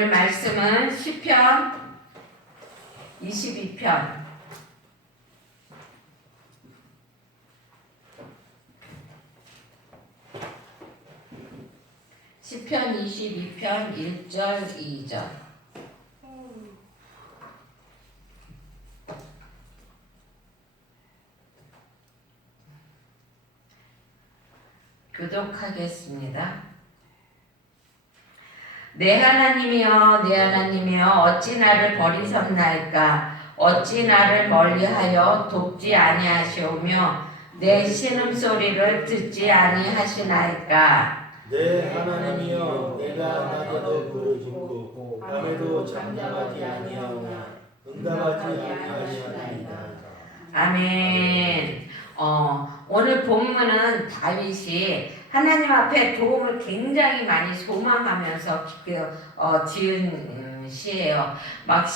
오늘 말씀은 시편 22편 시편 22편 1절 2절 교독하겠습니다. 내 하나님이여 내 하나님이여 어찌 나를 버리셨나이까 어찌 나를 멀리하여 돕지 아니하시오며 내 신음소리를 듣지 아니하시나이까. 내 하나님이여 내가 낮에도 부르짖고 밤에도 잠잠하지 아니하오나 응답하지 아니하시나이다. 아멘. 오늘 본문은 다윗이 하나님 앞에 도움을 굉장히 많이 소망하면서 지은 시예요. 막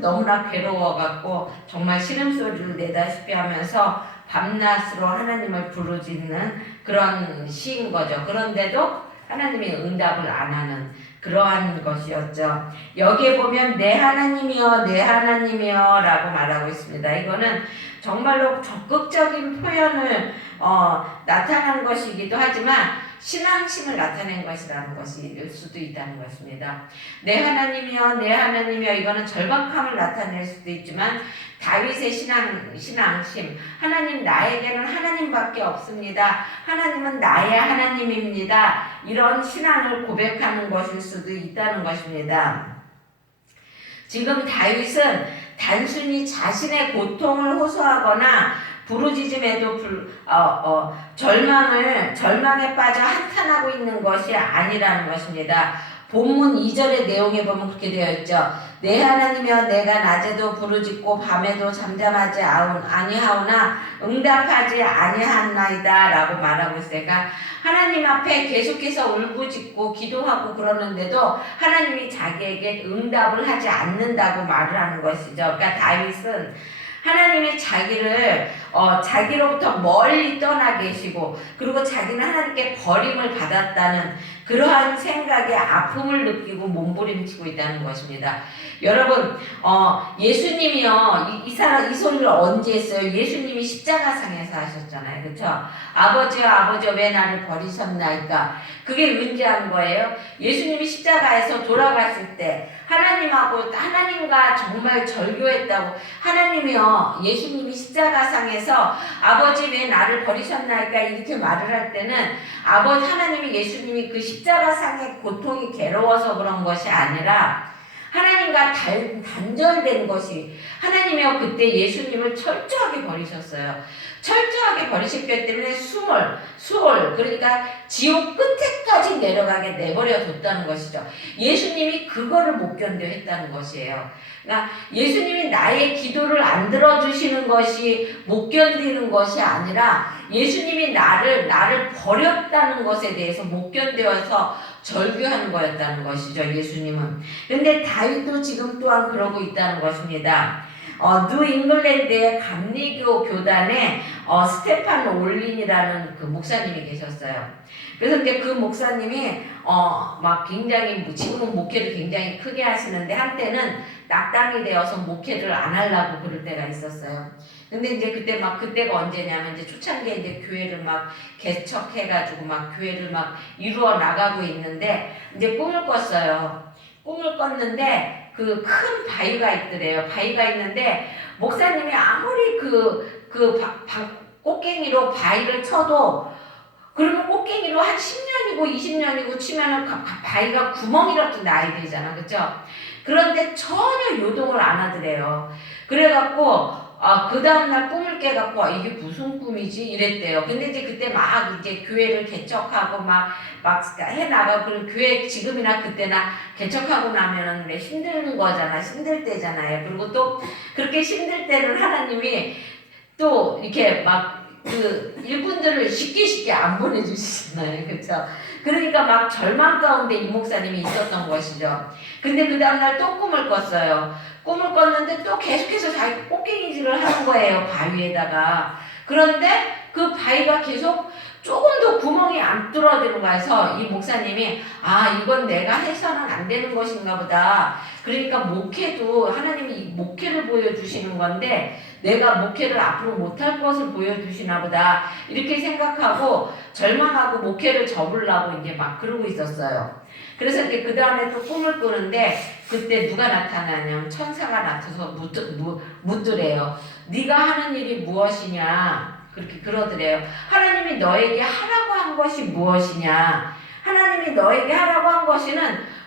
너무나 괴로워갖고 정말 신음소리를 내다시피 하면서 밤낮으로 하나님을 부르짖는 그런 시인 거죠. 그런데도 하나님이 응답을 안 하는 그러한 것이었죠. 여기에 보면 내 하나님이여 내 하나님이여 라고 말하고 있습니다. 이거는 정말로 적극적인 표현을 나타난 것이기도 하지만 신앙심을 나타낸 것이라는 것일 수도 있다는 것입니다. 내 하나님이여 내 하나님이여 이거는 절박함을 나타낼 수도 있지만 다윗의 신앙심 하나님 나에게는 하나님밖에 없습니다. 하나님은 나의 하나님입니다. 이런 신앙을 고백하는 것일 수도 있다는 것입니다. 지금 다윗은 단순히 자신의 고통을 호소하거나 부르짖음에도 절망에 빠져 한탄하고 있는 것이 아니라는 것입니다. 본문 2절의 내용에 보면 그렇게 되어 있죠. 내 하나님이여 내가 낮에도 부르짖고 밤에도 잠잠하지 아니하오나 응답하지 아니하나이다 라고 말하고 있으니까 하나님 앞에 계속해서 울부짖고 기도하고 그러는데도 하나님이 자기에게 응답을 하지 않는다고 말을 하는 것이죠. 그러니까 다윗은 하나님이 자기를 자기로부터 멀리 떠나 계시고 그리고 자기는 하나님께 버림을 받았다는 그러한 생각에 아픔을 느끼고 몸부림치고 있다는 것입니다. 여러분 예수님이요 이 소리를 언제 했어요? 예수님이 십자가상에서 하셨잖아요. 그렇죠? 아버지여 왜 나를 버리셨나이까? 그게 언제 한 거예요? 예수님이 십자가에서 돌아갔을 때 하나님과 정말 절교했다고 하나님이요 예수님이 십자가상에서 아버지 왜 나를 버리셨나이까 이렇게 말을 할 때는 하나님이 예수님이 그 십자가상의 고통이 괴로워서 그런 것이 아니라 하나님과 단절된 것이 하나님이요 그때 예수님을 철저하게 버리셨어요. 철저하게 버리셨기 때문에 수월 그러니까 지옥 끝에까지 내려가게 내버려 뒀다는 것이죠. 예수님이 그거를 못 견뎌 했다는 것이에요. 그러니까 예수님이 나의 기도를 안 들어주시는 것이 못 견디는 것이 아니라 예수님이 나를 버렸다는 것에 대해서 못 견뎌서 절규하는 거였다는 것이죠. 예수님은. 근데 다윗도 지금 또한 그러고 있다는 것입니다. 뉴 잉글랜드의 감리교 교단에 스테판 올린이라는 그 목사님이 계셨어요. 그래서 이제 그 목사님이 막 굉장히 지금은 목회를 굉장히 크게 하시는데 한때는 낙담이 되어서 목회를 안 하려고 그럴 때가 있었어요. 근데 이제 그때가 언제냐면 이제 초창기에 이제 교회를 막 개척해가지고 막 교회를 막 이루어 나가고 있는데 이제 꿈을 꿨어요. 꿈을 꿨는데 그 큰 바위가 있더래요. 바위가 있는데 목사님이 아무리 꽃갱이로 바위를 쳐도 그러면 꽃갱이로 한 10년이고 20년이고 치면은 바위가 구멍이라도 나야 되잖아. 그쵸? 그런데 전혀 요동을 안 하더래요. 그래갖고 그 다음날 꿈을 깨갖고 이게 무슨 꿈이지? 이랬대요. 근데 이제 그때 막 이제 교회를 개척하고 막 해나가고 그리고 교회 지금이나 그때나 개척하고 나면은 왜 힘든 거잖아. 힘들 때잖아요. 그리고 또 그렇게 힘들 때는 하나님이 또 이렇게 막 일꾼들을 쉽게 안 보내주시잖아요. 그쵸? 그러니까 막 절망 가운데 이 목사님이 있었던 것이죠. 근데 그 다음날 또 꿈을 꿨어요. 꿈을 꿨는데 또 계속해서 자기 꽃갱이질을 하는 거예요. 바위에다가. 그런데 그 바위가 계속 조금도 구멍이 안 뚫어지는 거여서 이 목사님이 이건 내가 해서는 안 되는 것인가 보다. 그러니까 목회도 하나님이 이 목회를 보여주시는 건데 내가 목회를 앞으로 못할 것을 보여주시나 보다 이렇게 생각하고 절망하고 목회를 접으려고 이제 막 그러고 있었어요. 그래서 이제 그 다음에 또 꿈을 꾸는데 그때 누가 나타나냐면 천사가 나타나서 묻더래요. 네가 하는 일이 무엇이냐 그렇게 그러더래요. 하나님이 너에게 하라고 한 것이 무엇이냐. 하나님이 너에게 하라고 한 것은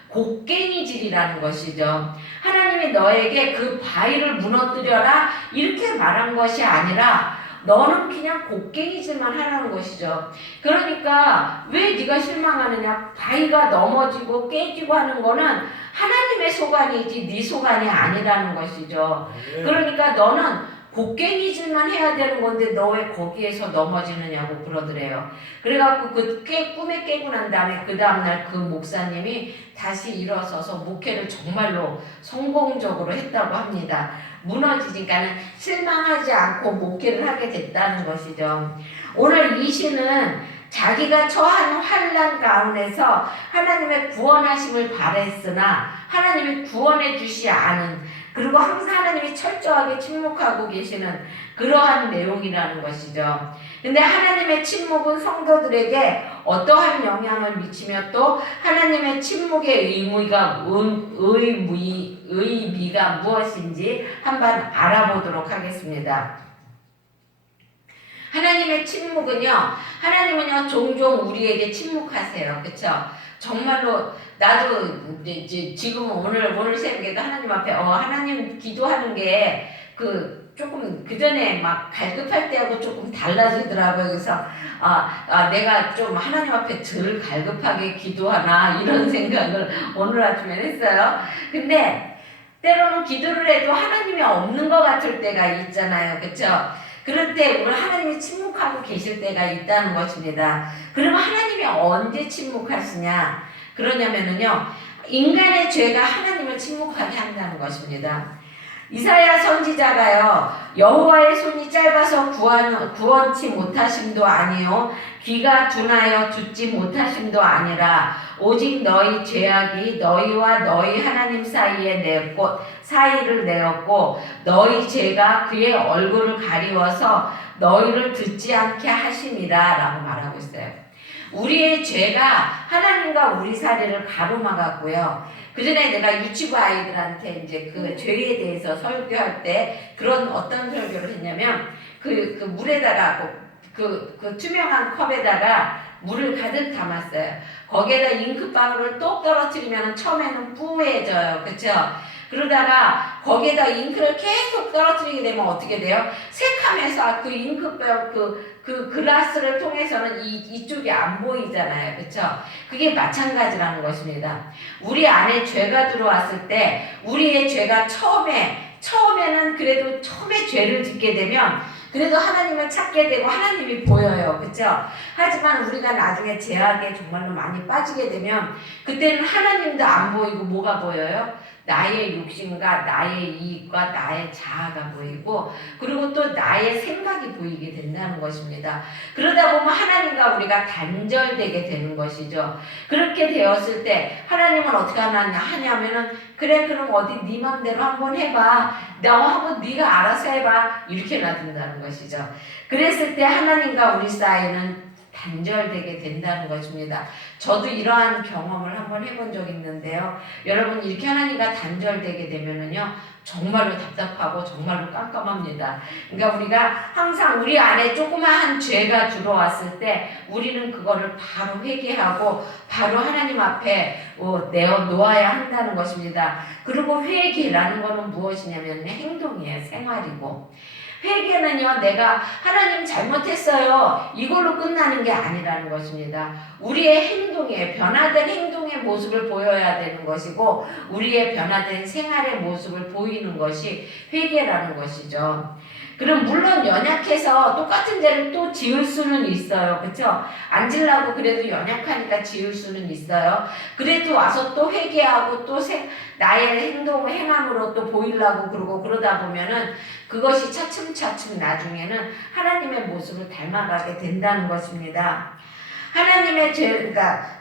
곡괭이질이라는 것이죠. 하나님이 너에게 그 바위를 무너뜨려라 이렇게 말한 것이 아니라 너는 그냥 곡괭이질만 하라는 것이죠. 그러니까 왜 네가 실망하느냐. 바위가 넘어지고 깨지고 하는 거는 하나님의 소관이지 네 소관이 아니라는 것이죠. 그러니까 너는 곡괭이질만 해야 되는 건데 너 왜 거기에서 넘어지느냐고 그러더래요. 그래갖고 꿈에 깨고 난 다음에 그 다음날 그 목사님이 다시 일어서서 목회를 정말로 성공적으로 했다고 합니다. 무너지니까는 실망하지 않고 목회를 하게 됐다는 것이죠. 오늘 이 시는 자기가 처한 환난 가운데서 하나님의 구원하심을 바랬으나 하나님이 구원해 주시 않은 그리고 항상 하나님이 철저하게 침묵하고 계시는 그러한 내용이라는 것이죠. 근데 하나님의 침묵은 성도들에게 어떠한 영향을 미치며 또 하나님의 침묵의 의미가 무엇인지 한번 알아보도록 하겠습니다. 하나님의 하나님은요 종종 우리에게 침묵하세요. 그렇죠? 정말로 나도 이제 지금 오늘 새벽에도 하나님 앞에 하나님 기도하는 게 조금 그 전에 막 갈급할 때하고 조금 달라지더라고요. 그래서 내가 좀 하나님 앞에 덜 갈급하게 기도하나 이런 생각을 오늘 아침에 했어요. 근데 때로는 기도를 해도 하나님이 없는 것 같을 때가 있잖아요. 그렇죠? 그럴 때 우리 하나님이 침묵하고 계실 때가 있다는 것입니다. 그러면 하나님이 언제 침묵하시냐? 그러냐면은요, 인간의 죄가 하나님을 침묵하게 한다는 것입니다. 이사야 선지자가요, 여호와의 손이 짧아서 구원치 못하심도 아니요 귀가 둔하여 듣지 못하심도 아니라 오직 너희 죄악이 너희와 너희 하나님 사이를 내었고 너희 죄가 그의 얼굴을 가리워서 너희를 듣지 않게 하심이라 라고 말하고 있어요. 우리의 죄가 하나님과 우리 사이를 가로막았고요. 그 전에 내가 유치부 아이들한테 이제 그 죄에 대해서 설교할 때 그런 어떤 설교를 했냐면 그 물에다가 그 투명한 컵에다가 물을 가득 담았어요. 거기에다 잉크방울을 똑 떨어뜨리면 처음에는 뿌해져요. 그렇죠? 그러다가 거기에다 잉크를 계속 떨어뜨리게 되면 어떻게 돼요? 새카매서 그 잉크병 그 글라스를 통해서는 이쪽이 안 보이잖아요. 그렇죠? 그게 마찬가지라는 것입니다. 우리 안에 죄가 들어왔을 때 우리의 죄가 처음에는 그래도 처음에 죄를 짓게 되면 그래도 하나님을 찾게 되고 하나님이 보여요. 그렇죠? 하지만 우리가 나중에 죄악에 정말로 많이 빠지게 되면 그때는 하나님도 안 보이고 뭐가 보여요? 나의 욕심과 나의 이익과 나의 자아가 보이고 그리고 또 나의 생각이 보이게 된다는 것입니다. 그러다 보면 하나님과 우리가 단절되게 되는 것이죠. 그렇게 되었을 때 하나님은 어떻게 하냐면은 그래 그럼 어디 네 맘대로 한번 해봐. 너하고 네가 알아서 해봐. 이렇게 놔둔다는 것이죠. 그랬을 때 하나님과 우리 사이는 단절되게 된다는 것입니다. 저도 이러한 경험을 한번 해본 적이 있는데요. 여러분 이렇게 하나님과 단절되게 되면은요 정말로 답답하고 정말로 깜깜합니다. 그러니까 우리가 항상 우리 안에 조그마한 죄가 들어왔을 때 우리는 그거를 바로 회개하고 바로 하나님 앞에 내어놓아야 한다는 것입니다. 그리고 회개라는 거는 무엇이냐면 행동이에요. 생활이고 회개는요 내가 하나님 잘못했어요 이걸로 끝나는 게 아니라는 것입니다. 우리의 행동에 변화된 행동에 하나님의 모습을 보여야 되는 것이고 우리의 변화된 생활의 모습을 보이는 것이 회개라는 것이죠. 그럼 물론 연약해서 똑같은 죄를 또 지을 수는 있어요. 그렇죠? 안 지려고 그래도 연약하니까 지을 수는 있어요. 그래도 와서 또 회개하고 또 나의 행함으로 또 보이려고 그러고 그러다 보면은 그것이 차츰차츰 나중에는 하나님의 모습을 닮아가게 된다는 것입니다. 하나님의 그러니까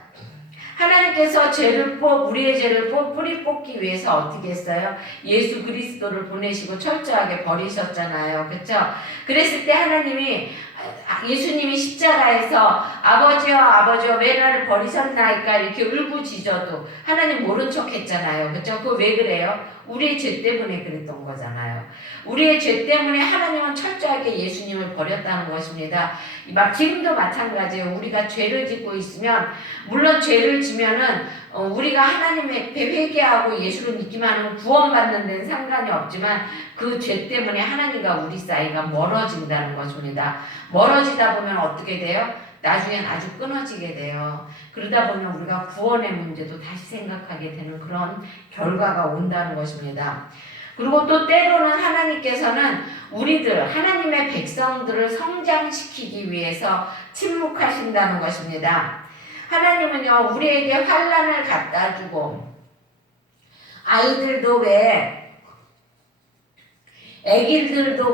하나님께서 우리의 죄를 뿌리 뽑기 위해서 어떻게 했어요? 예수 그리스도를 보내시고 철저하게 버리셨잖아요. 그렇죠? 그랬을 때 예수님이 십자가에서 아버지여 왜 나를 버리셨나이까 이렇게 울부짖어도 하나님 모른 척 했잖아요. 그렇죠? 그거 왜 그래요? 우리의 죄 때문에 그랬던 거잖아요. 우리의 죄 때문에 하나님은 철저하게 예수님을 버렸다는 것입니다. 지금도 마찬가지예요. 우리가 죄를 짓고 있으면 물론 죄를 지면은 우리가 하나님의 회개하고 예수를 믿기만 하면 구원받는 데는 상관이 없지만 그 죄 때문에 하나님과 우리 사이가 멀어진다는 것입니다. 멀어지다 보면 어떻게 돼요? 나중엔 아주 끊어지게 돼요. 그러다 보면 우리가 구원의 문제도 다시 생각하게 되는 그런 결과가 온다는 것입니다. 그리고 또 때로는 하나님께서는 하나님의 백성들을 성장시키기 위해서 침묵하신다는 것입니다. 하나님은요, 우리에게 환난을 갖다 주고, 애기들도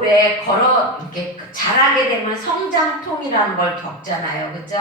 왜 이렇게 자라게 되면 성장통이라는 걸 겪잖아요. 그죠?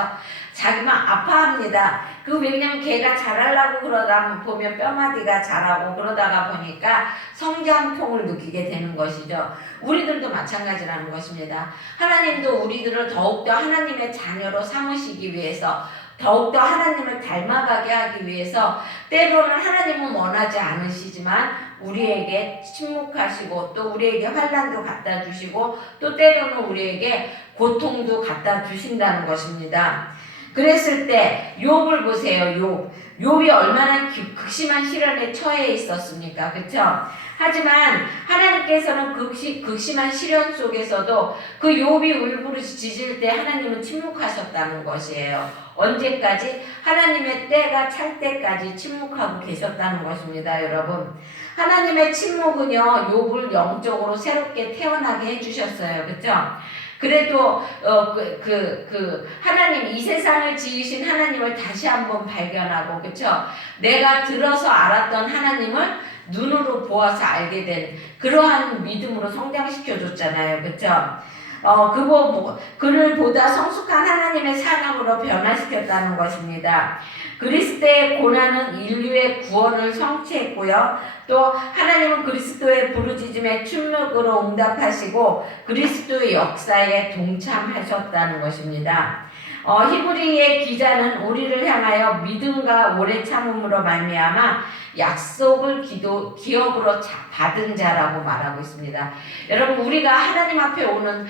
자기만 아파합니다. 왜냐면 걔가 자라려고 그러다 보면 뼈마디가 자라고 그러다가 보니까 성장통을 느끼게 되는 것이죠. 우리들도 마찬가지라는 것입니다. 하나님도 우리들을 더욱더 하나님의 자녀로 삼으시기 위해서 더욱더 하나님을 닮아가게 하기 위해서 때로는 하나님은 원하지 않으시지만 우리에게 침묵하시고 또 우리에게 환난도 갖다 주시고 또 때로는 우리에게 고통도 갖다 주신다는 것입니다. 그랬을 때 욥을 보세요. 욥이 얼마나 극심한 시련에 처해 있었습니까? 그렇죠? 하지만 하나님께서는 극심한 시련 속에서도 그 욥이 울부짖을 때 하나님은 침묵하셨다는 것이에요. 언제까지? 하나님의 때가 찰 때까지 침묵하고 계셨다는 것입니다, 여러분. 하나님의 침묵은요, 욥을 영적으로 새롭게 태어나게 해주셨어요. 그렇죠? 그래도 하나님, 이 세상을 지으신 하나님을 다시 한번 발견하고, 그렇죠? 내가 들어서 알았던 하나님을 눈으로 보아서 알게 된 그러한 믿음으로 성장시켜 줬잖아요. 그렇죠? 그를 보다 성숙한 하나님의 사랑으로 변화시켰다는 것입니다. 그리스도의 고난은 인류의 구원을 성취했고요. 또 하나님은 그리스도의 부르짖음에 침묵으로 응답하시고 그리스도의 역사에 동참하셨다는 것입니다. 히브리의 기자는 우리를 향하여 믿음과 오래 참음으로 말미암아 약속을 기업으로 받은 자라고 말하고 있습니다. 여러분, 우리가 하나님 앞에 오는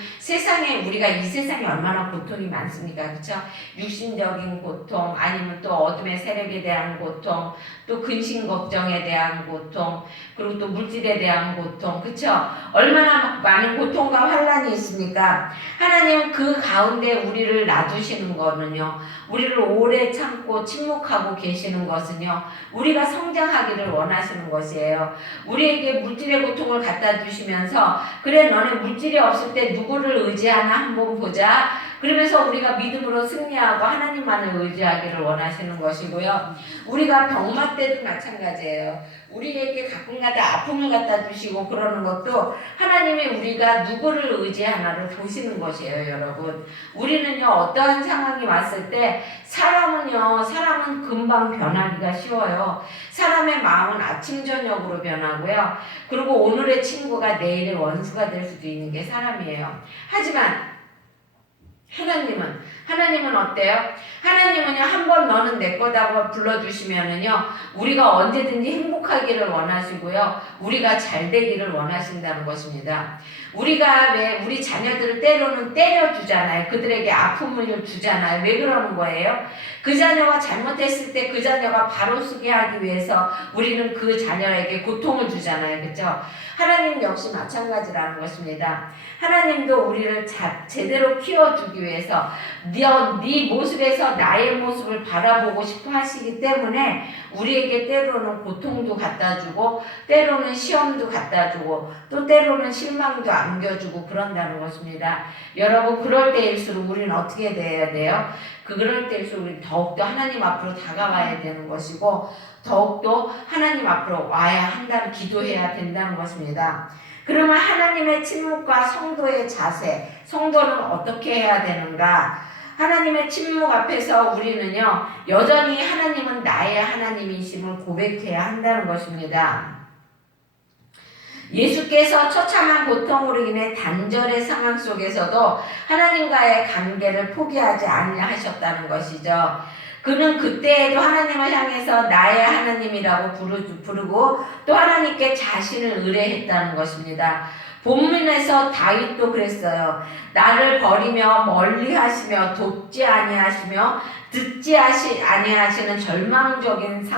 우리가 이 세상에 얼마나 고통이 많습니까? 그렇죠? 육신적인 고통, 아니면 또 어둠의 세력에 대한 고통, 또 근심 걱정에 대한 고통, 그리고 또 물질에 대한 고통, 그렇죠? 얼마나 많은 고통과 환난이 있습니까? 하나님은 그 가운데 우리를 놔두시는 거는요, 우리를 오래 참고 침묵하고 계시는 것은요, 우리가 성장하기를 원하시는 것이에요. 우리에게 물질의 고통을 갖다 주시면서 그래, 너네 물질이 없을 때 누구를 의지하나 한번 보자. 그러면서 우리가 믿음으로 승리하고 하나님만을 의지하기를 원하시는 것이고요. 우리가 병마 때도 마찬가지예요. 우리에게 가끔가다 아픔을 갖다 주시고 그러는 것도 하나님이 우리가 누구를 의지하나를 보시는 것이에요, 여러분. 우리는요, 어떠한 상황이 왔을 때 사람은 금방 변하기가 쉬워요. 사람의 마음은 아침 저녁으로 변하고요. 그리고 오늘의 친구가 내일의 원수가 될 수도 있는 게 사람이에요. 하지만 하나님은 어때요? 하나님은요, 한번 너는 내 거다고 불러주시면은요, 우리가 언제든지 행복하기를 원하시고요, 우리가 잘 되기를 원하신다는 것입니다. 우리가 우리 자녀들을 때로는 때려주잖아요. 그들에게 아픔을 주잖아요. 왜 그러는 거예요? 그 자녀가 잘못했을 때 그 자녀가 바로 서게 하기 위해서 우리는 그 자녀에게 고통을 주잖아요. 그렇죠? 하나님 역시 마찬가지라는 것입니다. 하나님도 우리를 제대로 키워주기 위해서 네 모습에서 나의 모습을 바라보고 싶어 하시기 때문에 우리에게 때로는 고통도 갖다 주고 때로는 시험도 갖다 주고 또 때로는 실망도 안겨주고 그런다는 것입니다. 여러분 그럴 때일수록 우리는 어떻게 돼야 돼요? 그럴 때일수록 우리는 더욱더 하나님 앞으로 다가와야 되는 것이고 더욱더 하나님 앞으로 와야 한다는 기도해야 된다는 것입니다. 그러면 하나님의 침묵과 성도의 자세, 성도는 어떻게 해야 되는가? 하나님의 침묵 앞에서 우리는요 여전히 하나님은 나의 하나님이심을 고백해야 한다는 것입니다. 예수께서 처참한 고통으로 인해 단절의 상황 속에서도 하나님과의 관계를 포기하지 아니하셨다는 것이죠. 그는 그때에도 하나님을 향해서 나의 하나님이라고 부르고 또 하나님께 자신을 의뢰했다는 것입니다. 본문에서 다윗도 그랬어요. 나를 버리며 멀리 하시며 돕지 아니하시며 듣지 아니하시는 절망적인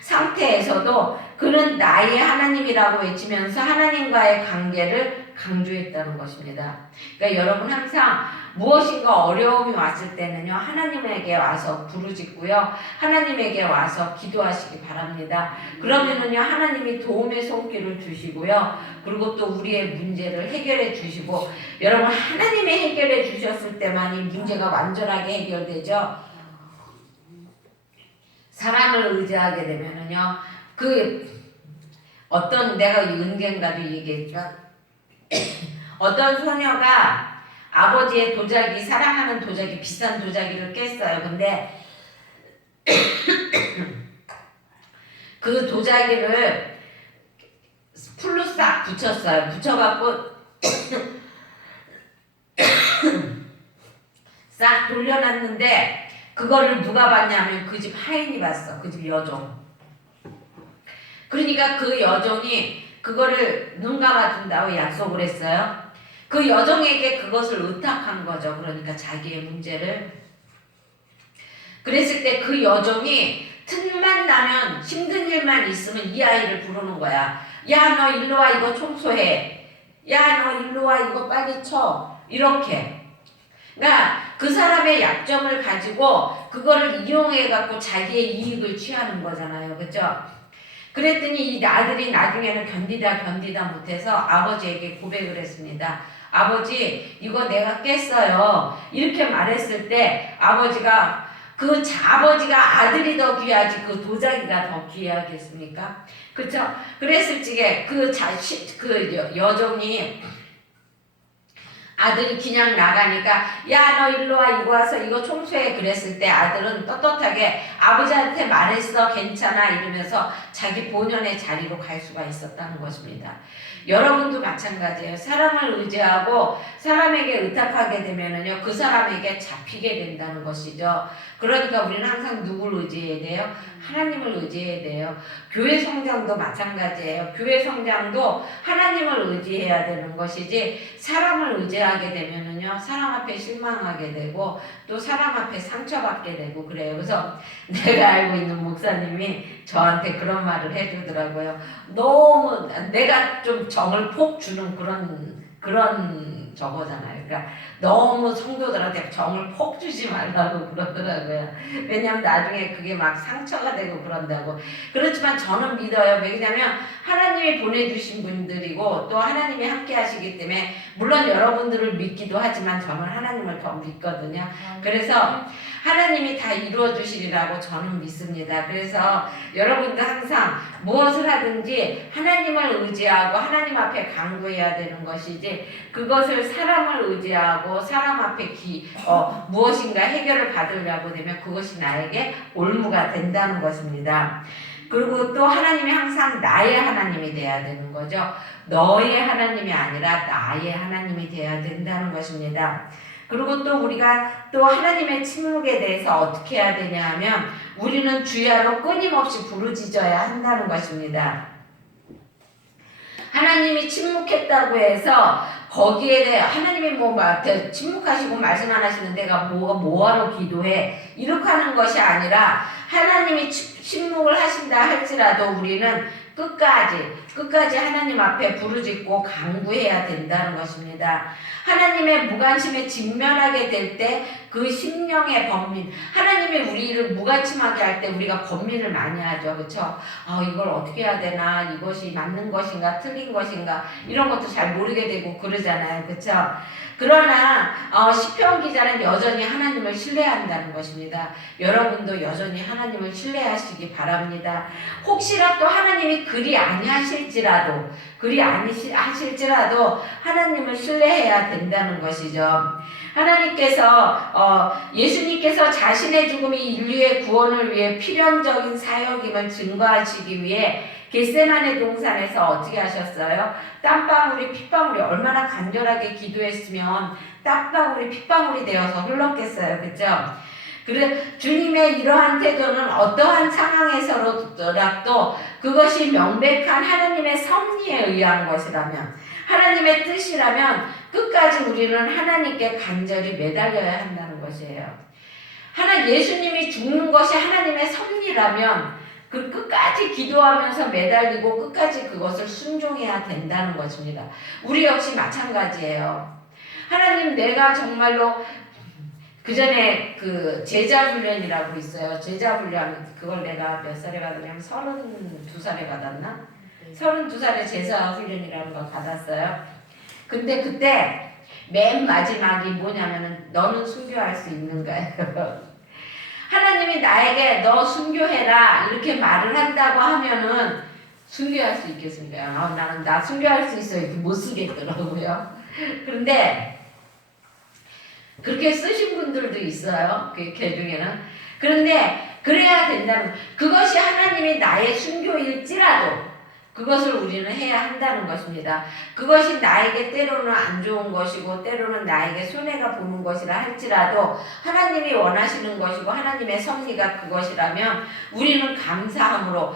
상태에서도 그는 나의 하나님이라고 외치면서 하나님과의 관계를 강조했다는 것입니다. 그러니까 여러분 항상 무엇인가 어려움이 왔을 때는요 하나님에게 와서 부르짖고요 하나님에게 와서 기도하시기 바랍니다. 그러면은요 하나님이 도움의 손길을 주시고요 그리고 또 우리의 문제를 해결해 주시고 여러분 하나님이 해결해 주셨을 때만이 문제가 완전하게 해결되죠. 사람을 의지하게 되면은요 내가 은행가도 얘기했지만 어떤 소녀가 아버지의 도자기 사랑하는 도자기 비싼 도자기를 깼어요. 근데 그 도자기를 풀로 싹 붙였어요. 붙여갖고 싹 돌려놨는데 그거를 누가 봤냐면 그 집 하인이 봤어. 그 집 여종. 그러니까 그 여종이 그거를 눈 감아준다고 약속을 했어요. 그 여종에게 그것을 의탁한 거죠. 그러니까 자기의 문제를. 그랬을 때 그 여종이 틈만 나면 힘든 일만 있으면 이 아이를 부르는 거야. 야, 너 일로 와 이거 청소해. 야, 너 일로 와 이거 빨리 쳐. 이렇게. 그러니까 그 사람의 약점을 가지고 그거를 이용해 갖고 자기의 이익을 취하는 거잖아요. 그렇죠? 그랬더니 이 아들이 나중에는 견디다 못해서 아버지에게 고백을 했습니다. 아버지 이거 내가 깼어요. 이렇게 말했을 때 아버지가 아들이 더 귀하지 그 도자기가 더 귀하겠습니까? 그렇죠? 그랬을 적에 여종이 아들이 그냥 나가니까 야 너 일로 와 이거 와서 이거 청소해 그랬을 때 아들은 떳떳하게 아버지한테 말했어 괜찮아 이러면서 자기 본연의 자리로 갈 수가 있었다는 것입니다. 여러분도 마찬가지예요. 사람을 의지하고 사람에게 의탁하게 되면은요 그 사람에게 잡히게 된다는 것이죠. 그러니까 우리는 항상 누구를 의지해야 돼요? 하나님을 의지해야 돼요. 교회 성장도 마찬가지예요. 교회 성장도 하나님을 의지해야 되는 것이지 사람을 의지하게 되면은요 사람 앞에 실망하게 되고 또 사람 앞에 상처받게 되고 그래요. 그래서 내가 알고 있는 목사님이 저한테 그런 말을 해주더라고요. 너무 내가 좀 정을 폭 주는 그런 저거잖아요. 그러니까 너무 성도들한테 정을 폭 주지 말라고 그러더라고요. 왜냐하면 나중에 그게 막 상처가 되고 그런다고. 그렇지만 저는 믿어요. 왜냐하면 하나님이 보내주신 분들이고 또 하나님이 함께 하시기 때문에 물론 여러분들을 믿기도 하지만 저는 하나님을 더 믿거든요. 그래서 하나님이 다 이루어 주시리라고 저는 믿습니다. 그래서 여러분도 항상 무엇을 하든지 하나님을 의지하고 하나님 앞에 간구해야 되는 것이지 그것을 사람을 의지하고 사람 앞에 무엇인가 해결을 받으려고 되면 그것이 나에게 올무가 된다는 것입니다. 그리고 또 하나님이 항상 나의 하나님이 돼야 되는 거죠. 너의 하나님이 아니라 나의 하나님이 돼야 된다는 것입니다. 그리고 또 우리가 또 하나님의 침묵에 대해서 어떻게 해야 되냐 하면 우리는 주야로 끊임없이 부르짖어야 한다는 것입니다. 하나님이 침묵했다고 해서 거기에 대해 하나님이 침묵하시고 말씀 안 하시는 데가 뭐하러 기도해? 이렇게 하는 것이 아니라 하나님이 침묵을 하신다 할지라도 우리는 끝까지 하나님 앞에 부르짖고 간구해야 된다는 것입니다. 하나님의 무관심에 직면하게 될 때 그 심령의 번민, 하나님이 우리를 무관심하게 할 때 우리가 번민을 많이 하죠. 그렇죠? 이걸 어떻게 해야 되나, 이것이 맞는 것인가 틀린 것인가 이런 것도 잘 모르게 되고 그러잖아요. 그렇죠? 그러나 시편 기자는 여전히 하나님을 신뢰한다는 것입니다. 여러분도 여전히 하나님을 신뢰하시기 바랍니다. 혹시라도 하나님이 그리 아니하실지라도 하나님을 신뢰해야 된다는 것이죠. 예수님께서 자신의 죽음이 인류의 구원을 위해 필연적인 사역임을 증거하시기 위해 겟세마네 동산에서 어떻게 하셨어요? 땀방울이 핏방울이 얼마나 간절하게 기도했으면 땀방울이 핏방울이 되어서 흘렀겠어요. 그렇죠? 그래 주님의 이러한 태도는 어떠한 상황에서라도 그것이 명백한 하나님의 섭리에 의한 것이라면, 하나님의 뜻이라면 끝까지 우리는 하나님께 간절히 매달려야 한다는 것이에요. 예수님이 죽는 것이 하나님의 섭리라면 그 끝까지 기도하면서 매달리고 끝까지 그것을 순종해야 된다는 것입니다. 우리 역시 마찬가지예요. 하나님, 내가 정말로 그 전에 그 제자 훈련이라고 있어요. 제자 훈련, 그걸 내가 몇 살에 받았냐면 32살에 받았나? 32살에 제자 훈련이라는 걸 받았어요. 근데 그때 맨 마지막이 뭐냐면은 너는 순교할 수 있는 거예요. 하나님이 나에게 너 순교해라 이렇게 말을 한다고 하면은 순교할 수 있겠습니까? 나는 나 순교할 수 있어 이렇게 못 쓰겠더라고요. 그런데 그렇게 쓰신 분들도 있어요. 그 중에는. 그런데 그래야 된다는, 그것이 하나님이 나의 순교일지라도 그것을 우리는 해야 한다는 것입니다. 그것이 나에게 때로는 안 좋은 것이고 때로는 나에게 손해가 보는 것이라 할지라도 하나님이 원하시는 것이고 하나님의 섭리가 그것이라면 우리는 감사함으로,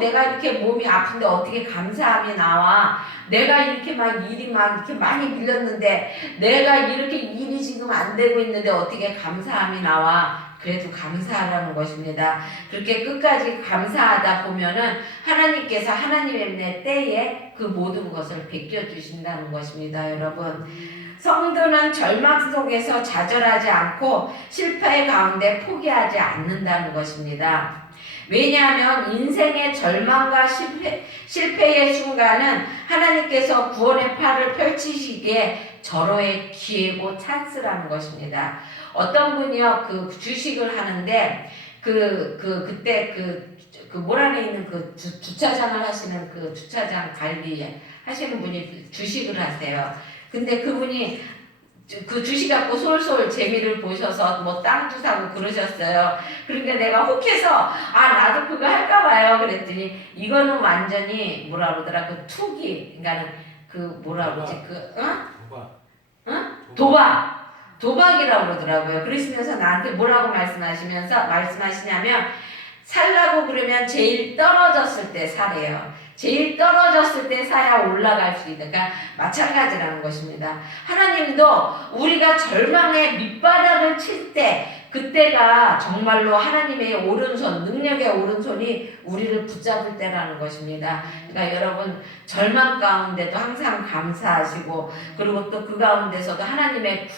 내가 이렇게 몸이 아픈데 어떻게 감사함이 나와? 내가 이렇게 일이 이렇게 많이 밀렸는데 내가 이렇게 일이 지금 안 되고 있는데 어떻게 감사함이 나와? 그래도 감사하라는 것입니다. 그렇게 끝까지 감사하다 보면은 하나님께서 하나님의 때에 그 모든 것을 베껴주신다는 것입니다. 여러분, 성도는 절망 속에서 좌절하지 않고 실패 가운데 포기하지 않는다는 것입니다. 왜냐하면 인생의 절망과 실패의 순간은 하나님께서 구원의 팔을 펼치시기에 절호의 기회고 찬스라는 것입니다. 어떤 분이요, 그 주식을 하는데, 그때 모란에 있는 그 주차장을 하시는 그 주차장 관리 하시는 분이 주식을 하세요. 근데 그분이 그 주식 갖고 솔솔 재미를 보셔서 땅도 사고 그러셨어요. 그러니까 내가 혹해서 나도 그거 할까 봐요. 그랬더니 이거는 완전히 뭐라 그러더라, 그 투기, 그러니까는 도박이라고 그러더라고요. 그러시면서 나한테 뭐라고 말씀하시냐면 살라고 그러면 제일 떨어졌을 때 사래요. 제일 떨어졌을 때 사야 올라갈 수 있다. 그러니까 마찬가지라는 것입니다. 하나님도 우리가 절망의 밑바닥을 칠 때 그때가 정말로 하나님의 오른손, 능력의 오른손이 우리를 붙잡을 때라는 것입니다. 그러니까 여러분, 절망 가운데도 항상 감사하시고, 그리고 또 그 가운데서도 하나님의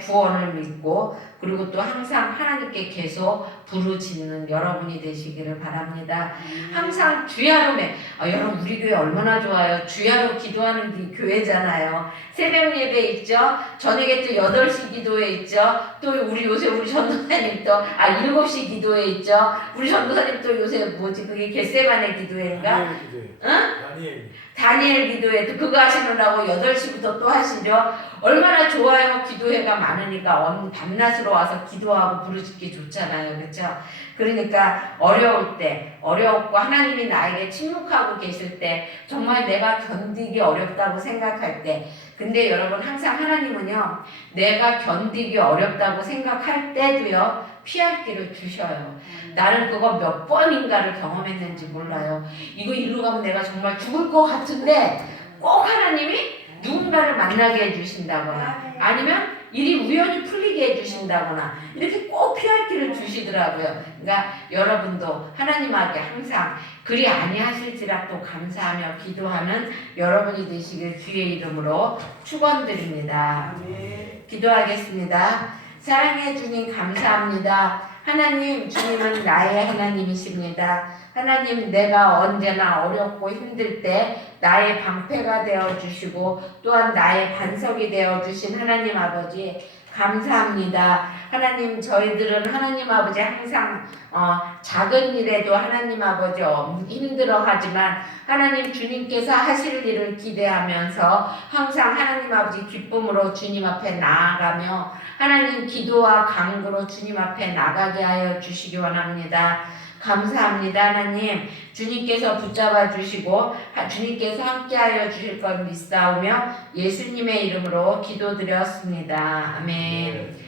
구원을 믿고, 그리고 또 항상 하나님께 계속 부르짖는 여러분이 되시기를 바랍니다. 항상 주야로 여러분, 우리 교회 얼마나 좋아요. 주야로 기도하는 교회잖아요. 새벽 예배 있죠. 저녁에 또 8시 기도회 있죠. 또 우리 전도사님 또 7시 기도회 있죠. 우리 전도사님 또 요새 그게 겟세마네 기도회인가? 다니엘 기도회 또 그거 하시느라고 8시부터 또 하시죠. 얼마나 좋아요. 기도회가 많으니까 밤낮으로 와서 기도하고 부르짖기 좋잖아요. 그렇죠? 그러니까 어려울 때, 어렵고 하나님이 나에게 침묵하고 계실 때, 정말 내가 견디기 어렵다고 생각할 때, 근데 여러분, 항상 하나님은요, 내가 견디기 어렵다고 생각할 때도요, 피할 길을 주셔요. 나는 그거 몇 번인가를 경험했는지 몰라요. 이거 이리로 가면 내가 정말 죽을 것 같은데 꼭 하나님이 누군가를 만나게 해주신다거나 아니면 일이 우연히 풀리게 해주신다거나 이렇게 꼭 피할 길을 주시더라고요. 그러니까 여러분도 하나님에게 항상 그리 아니하실지라도 감사하며 기도하는 여러분이 되시길 주의 이름으로 축원드립니다. 기도하겠습니다. 사랑해 주님 감사합니다. 하나님, 주님은 나의 하나님이십니다. 하나님, 내가 언제나 어렵고 힘들 때 나의 방패가 되어주시고 또한 나의 반석이 되어주신 하나님 아버지 감사합니다. 하나님, 저희들은 하나님 아버지 항상 작은 일에도 하나님 아버지 힘들어하지만 하나님 주님께서 하실 일을 기대하면서 항상 하나님 아버지 기쁨으로 주님 앞에 나아가며 하나님 기도와 간구로 주님 앞에 나가게 하여 주시기 원합니다. 감사합니다. 하나님, 주님께서 붙잡아 주시고 주님께서 함께하여 주실 것 믿사오며 예수님의 이름으로 기도드렸습니다. 아멘.